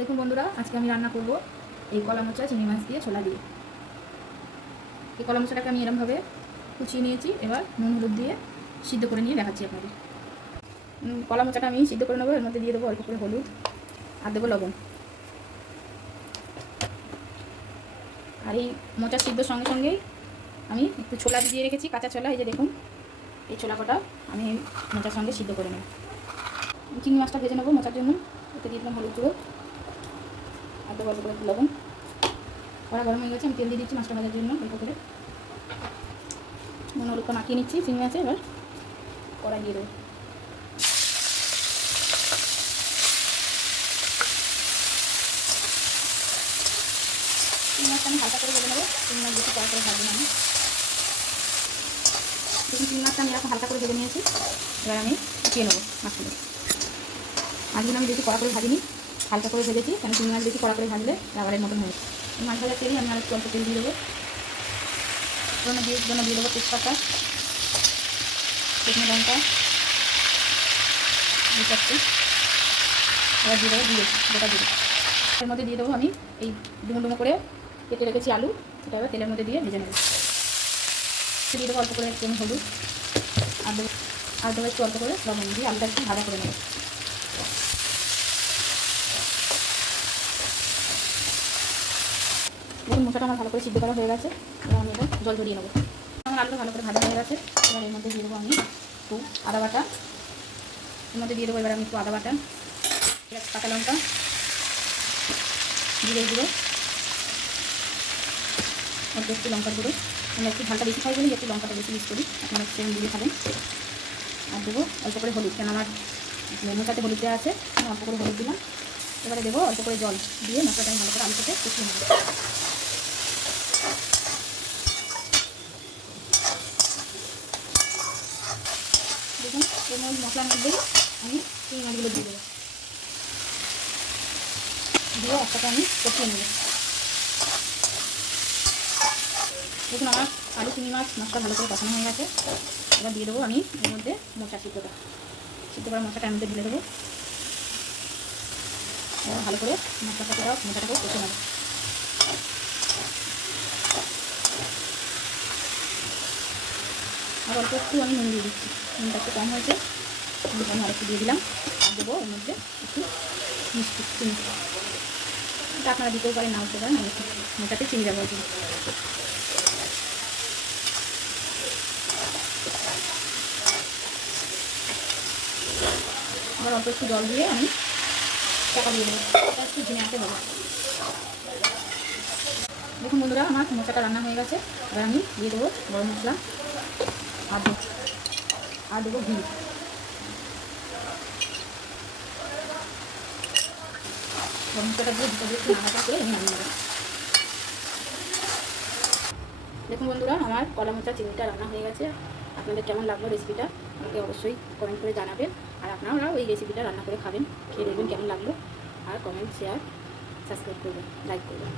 দেখুন বন্ধুরা, আজকে আমি রান্না করব এই কলা মোচা চিংড়ি মাছ দিয়ে ছোলা দিয়ে। এই কলা মোচাটাকে আমি এরমভাবে কুচিয়ে নিয়েছি। এবার নুন হলুদ দিয়ে সিদ্ধ করে নিয়ে দেখাচ্ছি আপনাদের। কলা মোচাটা আমি সিদ্ধ করে নেবো। এর মধ্যে দিয়ে দেবো অল্প করে হলুদ আর দেবো লবণ। আর এই মোচা সিদ্ধর সঙ্গে সঙ্গেই আমি একটু ছোলা দিয়ে রেখেছি, কাঁচা ছোলা। এই যে দেখুন, এই ছোলা কটা আমি মোচার সঙ্গে সিদ্ধ করে নেব। চিংড়ি মাছটা ভেজে নেবো মোচার জন্য। এতে দিয়ে দিলাম হলুদ গুঁড়ো আর দেবো অল্প করে লবণ। কড়া গরম হয়ে গেছে, আমি তেল দিয়ে দিচ্ছি মাছটা ভাজার জন্য অল্প করে। নুন হলুদটা মাখিয়ে নিচ্ছি চিংড়ি মাছে। এবার কড়াই দিয়ে দেবো। চিংড়ি মাছটা আমি হালকা করে ভেজে নেবো। চিংড়ি মাছ বেশি কড়া করে ভাজবো না আমি। দেখুন, চিংড়ি মাছটা আমি এখন হালকা করে ভেজে নিয়েছি। এবার আমি উঠিয়ে নেবো মাছগুলো। মাছগুলো আমি বেশি কড়া করে ভাজিনি, হালকা করে ভেজেছি। কারণ চিংড়ি মাছ বেশি কড়া করে ভাজলে রাবারের মতন হয়। মাছ ভাজার তেলেই আমি আরেকটু অল্প তেল দিয়ে দেবো। জন্য দিয়ে দেবো তেজপাতা, শুকনো লঙ্কা, চারটে। এবার দিয়ে দেবো জিরে, গোটা জিরে। এর মধ্যে দিয়ে দেবো আমি এই ডুমো ডুমো করে কেটে রেখেছি আলু। সেটা এবার তেলের মধ্যে দিয়ে ভেজে নেব। দিয়ে দেবো অল্প করে একটু হলুদ আর দেবো একটু অল্প করে লবণ দিয়ে আলুটা একটু ভাজা করে নেব। দেখুন, মশলাটা আমার ভালো করে সিদ্ধ করা হয়ে গেছে। এবার আমি এটা জল ঝরিয়ে নেবো। আমার আলুটা ভালো করে ভাজা হয়ে গেছে। এবার এর মধ্যে দিয়ে দেবো আমি একটু আদা বাটা। এর মধ্যে দিয়ে দেবো এবার আমি একটু আদা বাটা, কাঁচা লঙ্কা, জিরে গুঁড়ো, অল্প একটু লঙ্কার গুঁড়ো। আমি একটু ঝালটা বেশি খাই বলি, একটু লঙ্কাটা বেশি ইউজ করি। আপনারা সেরকম দিয়ে খাবেন। আর দেবো অল্প করে হলুদ, কেন আমার মোচাতে হলুদ দেওয়া আছে। আমি অল্প করে হলুদ দিলাম। এবারে দেবো অল্প করে জল দিয়ে মশলাটা আমি ভালো করে আলু সাথে কষিয়ে নেব। দেখুন, এই মশলার মধ্যেই আমি চিংড়ি মাছগুলো দিয়ে দেবো। দিয়ে একসাথে আমি কষিয়ে নেব। দেখুন, আমার আলু চিংড়ি মাছ মশলা ভালো করে কষানো হয়ে গেছে। এবার দিয়ে দেবো আমি এর মধ্যে মোচা সিদ্ধ করা মশলাটা আমি ঢেলে দেবো। এবার ভালো করে মশলাটা করে মোচাটাকেও কষে নেব। আর অল্প একটু আমি নুন দিয়ে দিচ্ছি। নুনটা একটু কম হয়েছে, নুনটা আমি আরেকটু দিয়ে দিলাম। আর দেবো এর মধ্যে একটু মিষ্টি চিনি। এটা আপনারা দিতেও পারেন, নাও দিতে পারেন। আমি একটু মোচাতে চিনি ব্যবহার করি। আবার অল্প একটু জল দিয়ে আমি চাপা দিয়ে দেবো। এটা একটু ঝিমে আসতে হবে। দেখুন বন্ধুরা, আমার মোচাটা রান্না হয়ে গেছে। এবার আমি দিয়ে দেবো গরম মশলা আর দেবো ঘি। গরম মশলাটা দিয়ে দুটো একটু নাড়াটা করে আমি নামিয়ে নেবো। দেখুন বন্ধুরা, আমার কলা মোচা চিংড়িটা রান্না হয়ে গেছে। আপনাদের কেমন লাগলো রেসিপিটা আমাকে অবশ্যই কমেন্ট করে জানাবেন। আর আপনারাও এই রেসিপিটা রান্না করে খাবেন, খেয়ে দেখবেন কেমন লাগলো। আর কমেন্ট, শেয়ার, সাবস্ক্রাইব করবেন, লাইক করবেন।